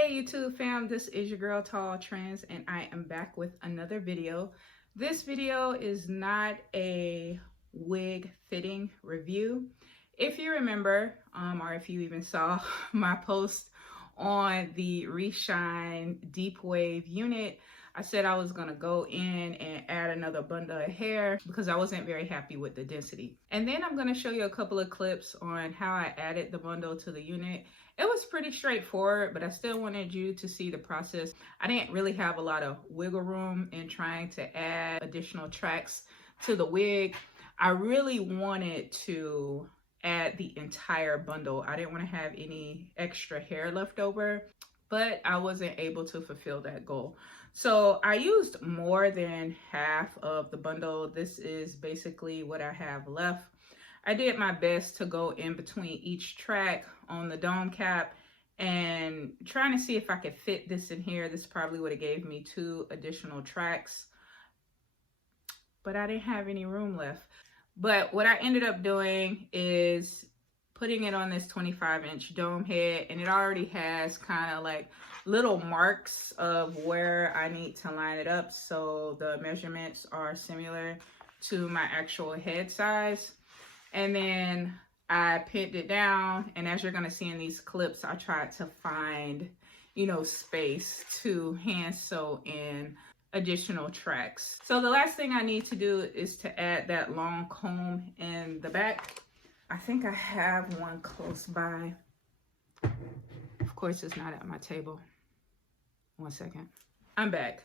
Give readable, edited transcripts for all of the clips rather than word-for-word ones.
Hey YouTube fam, this is your girl Tall Trends and I am back with another video. This video is not a wig fitting review. If you remember, or if you even saw my post on the Reshine Deep Wave unit, I said I was gonna go in and add another bundle of hair because I wasn't very happy with the density. And then I'm gonna show you a couple of clips on how I added the bundle to the unit. It was pretty straightforward, but I still wanted you to see the process. I didn't really have a lot of wiggle room in trying to add additional tracks to the wig. I really wanted to add the entire bundle. I didn't want to have any extra hair left over, but I wasn't able to fulfill that goal. So I used more than half of the bundle. This is basically what I have left. I did my best to go in between each track on the dome cap and trying to see if I could fit this in here. This probably would have gave me 2 additional tracks, but I didn't have any room left. But what I ended up doing is putting it on this 25-inch dome head, and it already has kind of like little marks of where I need to line it up, so the measurements are similar to my actual head size. And then I pinned it down, and as you're gonna see in these clips, I tried to find, space to hand sew in additional tracks. So the last thing I need to do is to add that long comb in the back. I think I have one close by. Of course, it's not at my table. One second. I'm back.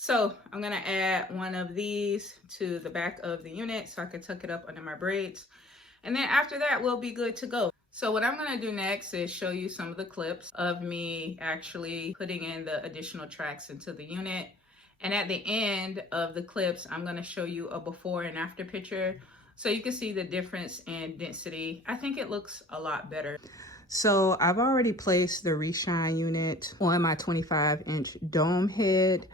So I'm gonna add one of these to the back of the unit so I can tuck it up under my braids. And then after that, we'll be good to go. So what I'm gonna do next is show you some of the clips of me actually putting in the additional tracks into the unit. And at the end of the clips, I'm gonna show you a before and after picture so you can see the difference in density. I think it looks a lot better. So I've already placed the Reshine unit on my 25-inch dome head.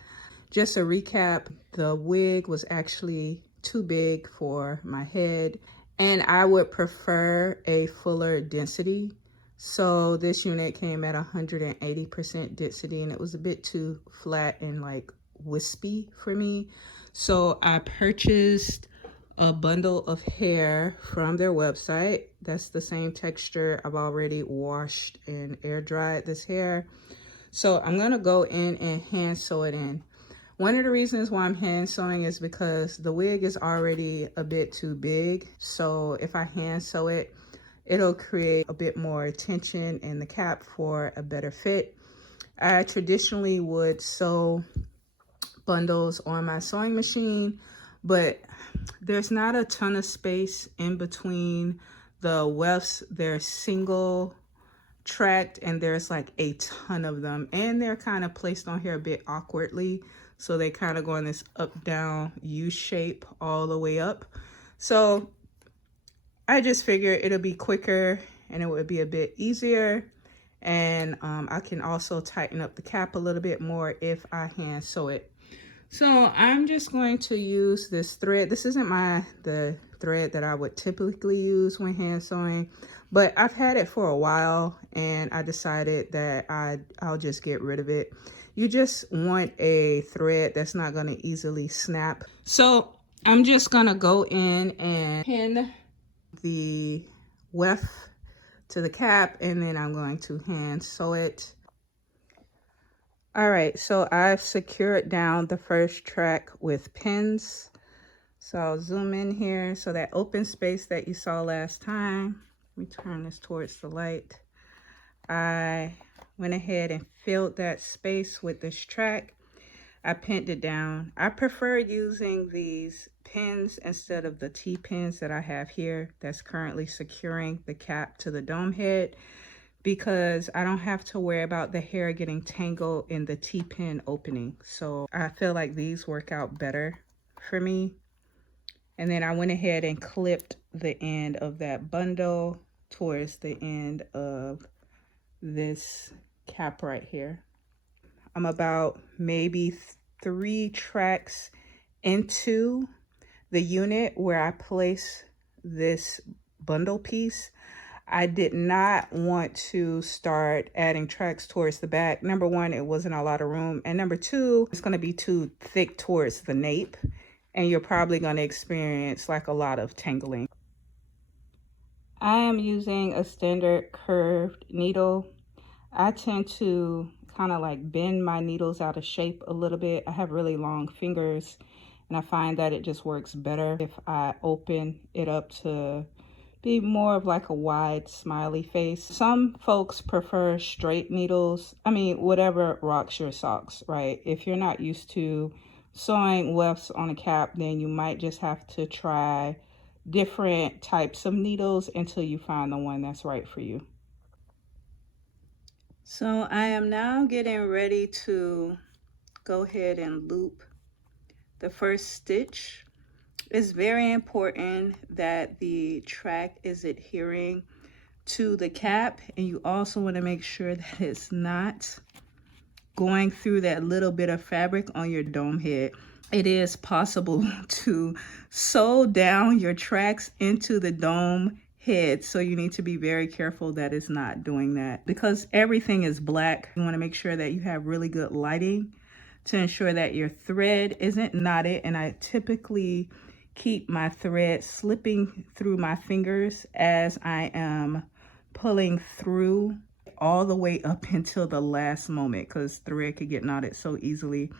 Just a recap, the wig was actually too big for my head, and I would prefer a fuller density. So this unit came at 180% density, and it was a bit too flat and like wispy for me. So I purchased a bundle of hair from their website. That's the same texture. I've already washed and air dried this hair. So I'm gonna go in and hand sew it in. One of the reasons why I'm hand sewing is because the wig is already a bit too big. So if I hand sew it, it'll create a bit more tension in the cap for a better fit. I traditionally would sew bundles on my sewing machine, but there's not a ton of space in between the wefts. They're single tracked and there's like a ton of them, and they're kind of placed on here a bit awkwardly. So they kind of go in this up down U shape all the way up. So I just figured it'll be quicker and it would be a bit easier. And I can also tighten up the cap a little bit more if I hand sew it. So I'm just going to use this thread. This isn't the thread that I would typically use when hand sewing, but I've had it for a while and I decided that I'll just get rid of it. You just want a thread that's not going to easily snap. So I'm just going to go in and pin the weft to the cap, and then I'm going to hand sew it. All right, so I've secured down the first track with pins. So I'll zoom in here. So that open space that you saw last time, let me turn this towards the light. I went ahead and filled that space with this track. I pinned it down. I prefer using these pins instead of the T-pins that I have here that's currently securing the cap to the dome head, because I don't have to worry about the hair getting tangled in the T-pin opening. So I feel like these work out better for me. And then I went ahead and clipped the end of that bundle towards the end of this cap right here. I'm about maybe 3 tracks into the unit where I place this bundle piece. I did not want to start adding tracks towards the back. Number one, it wasn't a lot of room. And number two, it's going to be too thick towards the nape. And you're probably going to experience like a lot of tangling. I am using a standard curved needle. I tend to kind of like bend my needles out of shape a little bit. I have really long fingers, and I find that it just works better if I open it up to be more of like a wide smiley face. Some folks prefer straight needles. I mean, whatever rocks your socks, right? If you're not used to sewing wefts on a cap, then you might just have to try different types of needles until you find the one that's right for you. So I am now getting ready to go ahead and loop the first stitch. It's very important that the track is adhering to the cap, and you also want to make sure that it's not going through that little bit of fabric on your dome head. It is possible to sew down your tracks into the dome head, so you need to be very careful that it's not doing that. Because everything is black, you want to make sure that you have really good lighting to ensure that your thread isn't knotted. And I typically keep my thread slipping through my fingers as I am pulling through all the way up until the last moment, because thread could get knotted so easily.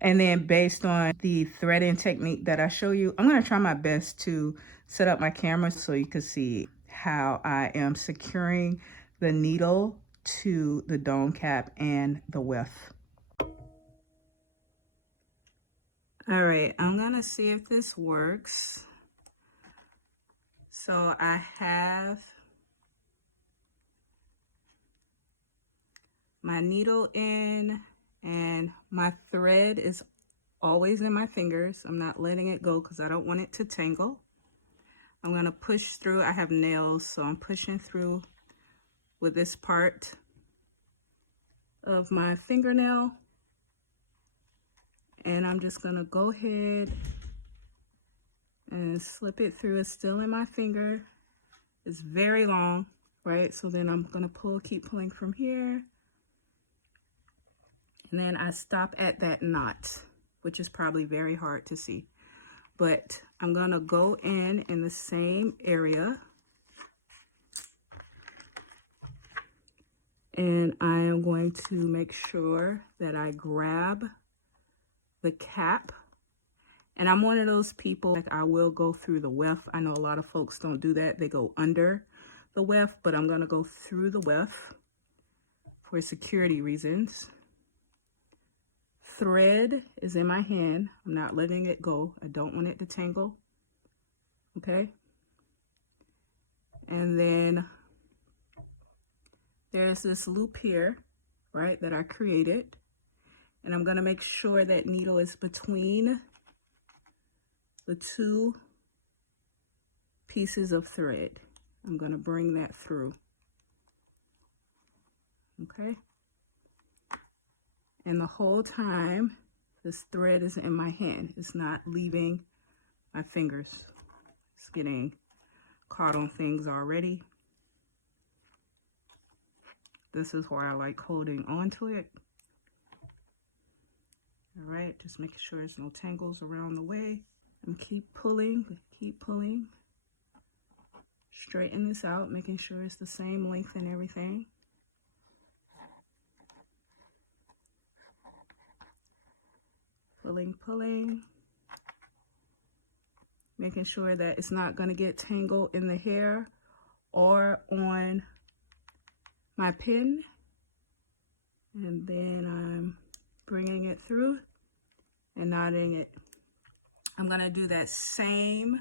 And then based on the threading technique that I show you, I'm going to try my best to set up my camera so you can see how I am securing the needle to the dome cap and the weft. All right, I'm going to see if this works. So I have my needle in, and my thread is always in my fingers. I'm not letting it go because I don't want it to tangle. I'm going to push through. I have nails, so I'm pushing through with this part of my fingernail. And I'm just going to go ahead and slip it through. It's still in my finger. It's very long, right? So then I'm going to pull, keep pulling from here. And then I stop at that knot, which is probably very hard to see. But I'm going to go in the same area. And I am going to make sure that I grab the cap. And I'm one of those people, like, I will go through the weft. I know a lot of folks don't do that. They go under the weft, but I'm going to go through the weft for security reasons. Thread is in my hand. I'm not letting it go. I don't want it to tangle. Okay. And then there's this loop here, right, that I created. And I'm going to make sure that needle is between the two pieces of thread. I'm going to bring that through. Okay. And the whole time, this thread is in my hand. It's not leaving my fingers. It's getting caught on things already. This is why I like holding on to it. All right, just making sure there's no tangles around the way. And keep pulling, keep pulling. Straighten this out, making sure it's the same length and everything. Pulling, making sure that it's not going to get tangled in the hair or on my pin. And then I'm bringing it through and knotting it. I'm going to do that same,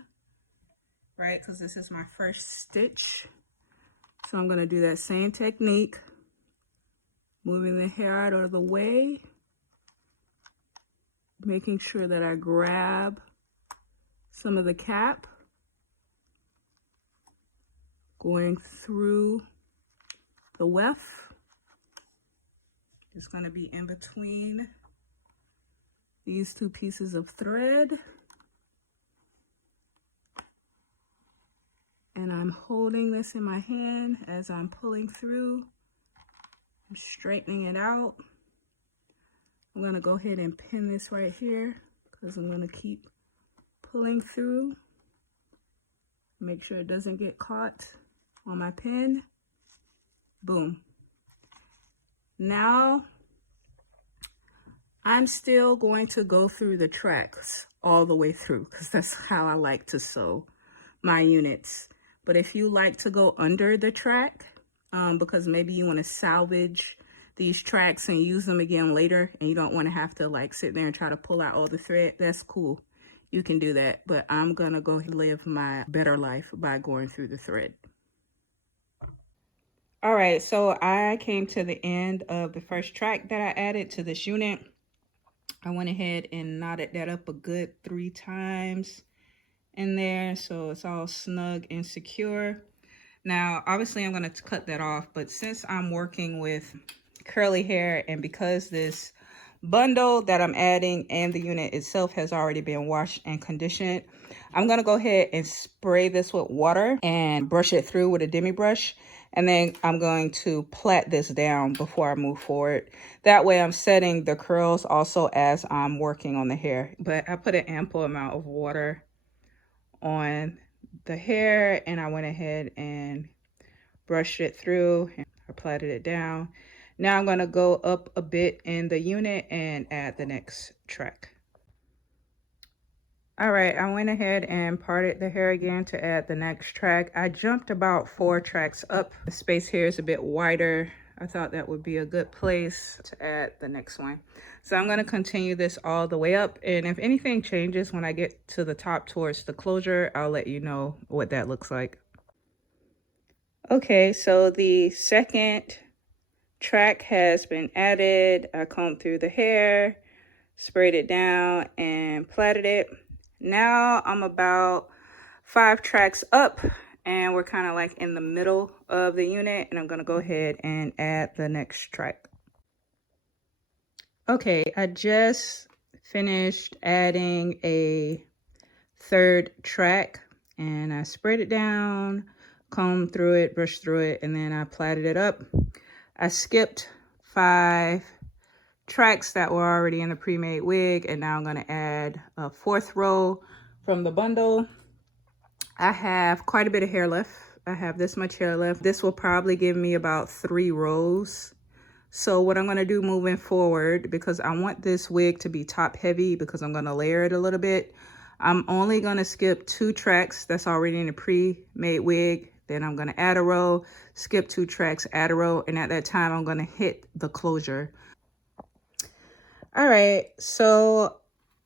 right, because this is my first stitch. So I'm going to do that same technique, moving the hair out of the way, making sure that I grab some of the cap, going through the weft. It's going to be in between these two pieces of thread. And I'm holding this in my hand as I'm pulling through. I'm straightening it out. I'm gonna go ahead and pin this right here because I'm gonna keep pulling through. Make sure it doesn't get caught on my pin. Boom. Now, I'm still going to go through the tracks all the way through because that's how I like to sew my units. But if you like to go under the track, because maybe you want to salvage these tracks and use them again later, and you don't want to have to like sit there and try to pull out all the thread, that's cool. You can do that, but I'm gonna go live my better life by going through the thread. All right, so I came to the end of the first track that I added to this unit. I went ahead and knotted that up a good 3 times in there, so it's all snug and secure. Now, obviously I'm gonna cut that off, but since I'm working with curly hair and because this bundle that I'm adding and the unit itself has already been washed and conditioned, I'm gonna go ahead and spray this with water and brush it through with a demi brush. And then I'm going to plait this down before I move forward. That way I'm setting the curls also as I'm working on the hair. But I put an ample amount of water on the hair and I went ahead and brushed it through and I plaited it down. Now I'm gonna go up a bit in the unit and add the next track. All right, I went ahead and parted the hair again to add the next track. I jumped about 4 tracks up. The space here is a bit wider. I thought that would be a good place to add the next one. So I'm gonna continue this all the way up. And if anything changes when I get to the top towards the closure, I'll let you know what that looks like. Okay, so the second track has been added. I combed through the hair, sprayed it down and plaited it. Now I'm about 5 tracks up and we're kind of like in the middle of the unit, and I'm gonna go ahead and add the next track. Okay, I just finished adding a 3rd track and I sprayed it down, combed through it, brushed through it, and then I plaited it up. I skipped 5 tracks that were already in the pre-made wig, and now I'm going to add a 4th row from the bundle. I have quite a bit of hair left. I have this much hair left. This will probably give me about 3 rows. So what I'm going to do moving forward, because I want this wig to be top heavy because I'm going to layer it a little bit, I'm only going to skip 2 tracks that's already in the pre-made wig. Then I'm going to add a row, skip 2 tracks, add a row, and at that time I'm going to hit the closure. All right, so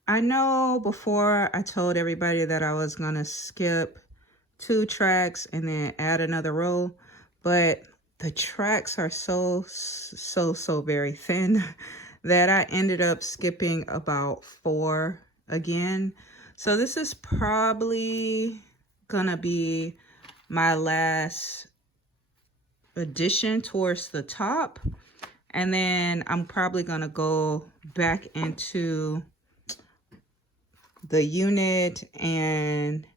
I know before I told everybody that I was going to skip 2 tracks and then add another row, but the tracks are so very thin that I ended up skipping about 4 again. So this is probably gonna be my last addition towards the top, and then I'm probably gonna go back into the unit and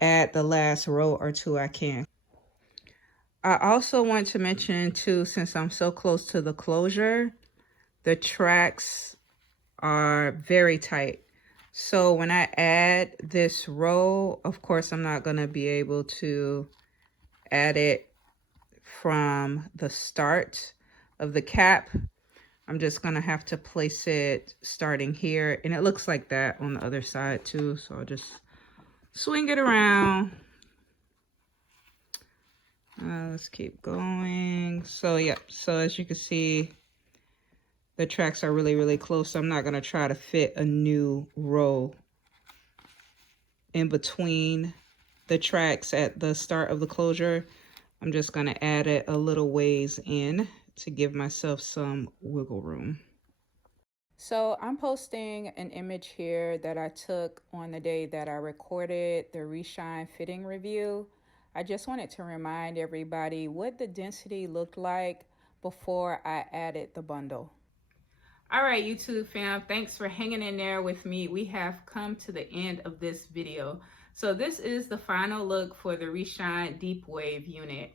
add the last row or 2 I can. I also want to mention too, since I'm so close to the closure, the tracks are very tight. So when I add this row, of course, I'm not going to be able to add it from the start of the cap. I'm just going to have to place it starting here. And it looks like that on the other side too. So I'll just swing it around. Let's keep going. So yeah, so as you can see, the tracks are really close. So I'm not going to try to fit a new row in between the tracks at the start of the closure. I'm just going to add it a little ways in to give myself some wiggle room. So I'm posting an image here that I took on the day that I recorded the Reshine fitting review. I just wanted to remind everybody what the density looked like before I added the bundle. All right, YouTube fam, thanks for hanging in there with me. We have come to the end of this video. So this is the final look for the Reshine Deep Wave unit.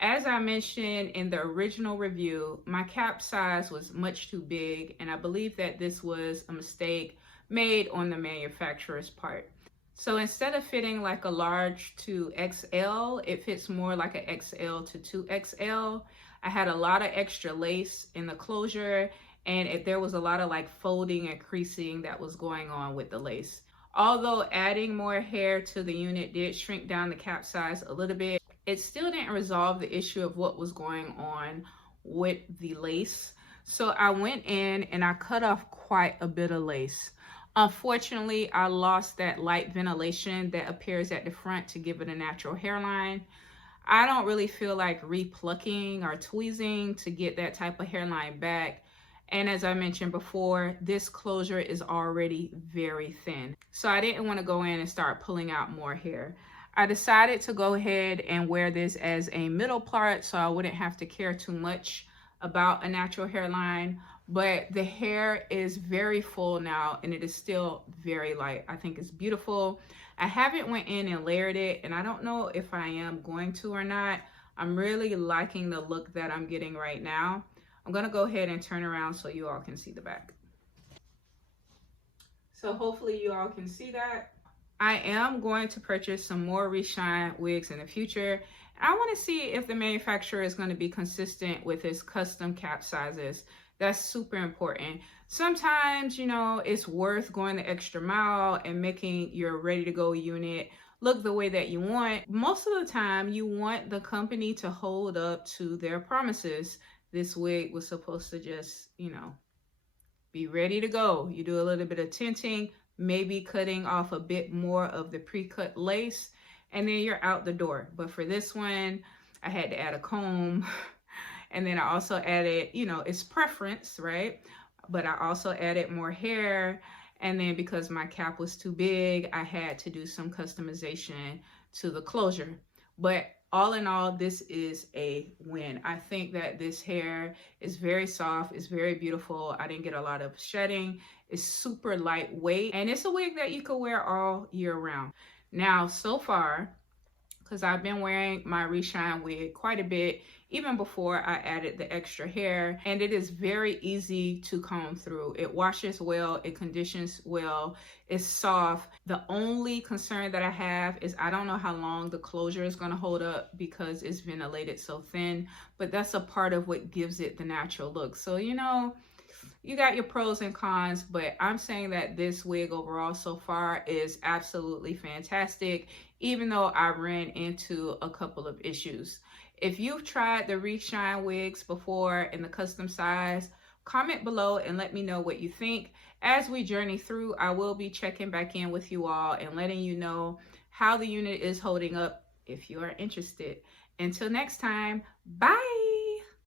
As I mentioned in the original review, my cap size was much too big, and I believe that this was a mistake made on the manufacturer's part. So instead of fitting like a large to XL, it fits more like an XL to 2XL. I had a lot of extra lace in the closure, and there was a lot of like folding and creasing that was going on with the lace. Although adding more hair to the unit did shrink down the cap size a little bit, it still didn't resolve the issue of what was going on with the lace. So I went in and I cut off quite a bit of lace. Unfortunately, I lost that light ventilation that appears at the front to give it a natural hairline. I don't really feel like replucking or tweezing to get that type of hairline back. And as I mentioned before, this closure is already very thin. So I didn't want to go in and start pulling out more hair. I decided to go ahead and wear this as a middle part so I wouldn't have to care too much about a natural hairline. But the hair is very full now and it is still very light. I think it's beautiful. I haven't went in and layered it, and I don't know if I am going to or not. I'm really liking the look that I'm getting right now. I'm gonna go ahead and turn around so you all can see the back. So hopefully you all can see that. I am going to purchase some more Reshine wigs in the future. I want to see if the manufacturer is going to be consistent with his custom cap sizes. That's super important. Sometimes, you know, it's worth going the extra mile and making your ready to go unit look the way that you want. Most of the time, you want the company to hold up to their promises. This wig was supposed to just, you know, be ready to go. You do a little bit of tinting, maybe cutting off a bit more of the pre-cut lace, and then you're out the door. But for this one, I had to add a comb. And then I also added, you know, it's preference, right? But I also added more hair. And then because my cap was too big, I had to do some customization to the closure. But all in all, this is a win. I think that this hair is very soft. It's very beautiful. I didn't get a lot of shedding. It's super lightweight. And it's a wig that you could wear all year round. Now, so far, because I've been wearing my Reshine wig quite a bit, even before I added the extra hair, and it is very easy to comb through. It washes well, it conditions well, it's soft. The only concern that I have is I don't know how long the closure is going to hold up because it's ventilated so thin, but that's a part of what gives it the natural look. So, you know, you got your pros and cons, but I'm saying that this wig overall so far is absolutely fantastic, even though I ran into a couple of issues. If you've tried the Reshine wigs before in the custom size, comment below and let me know what you think. As we journey through, I will be checking back in with you all and letting you know how the unit is holding up if you are interested. Until next time, bye!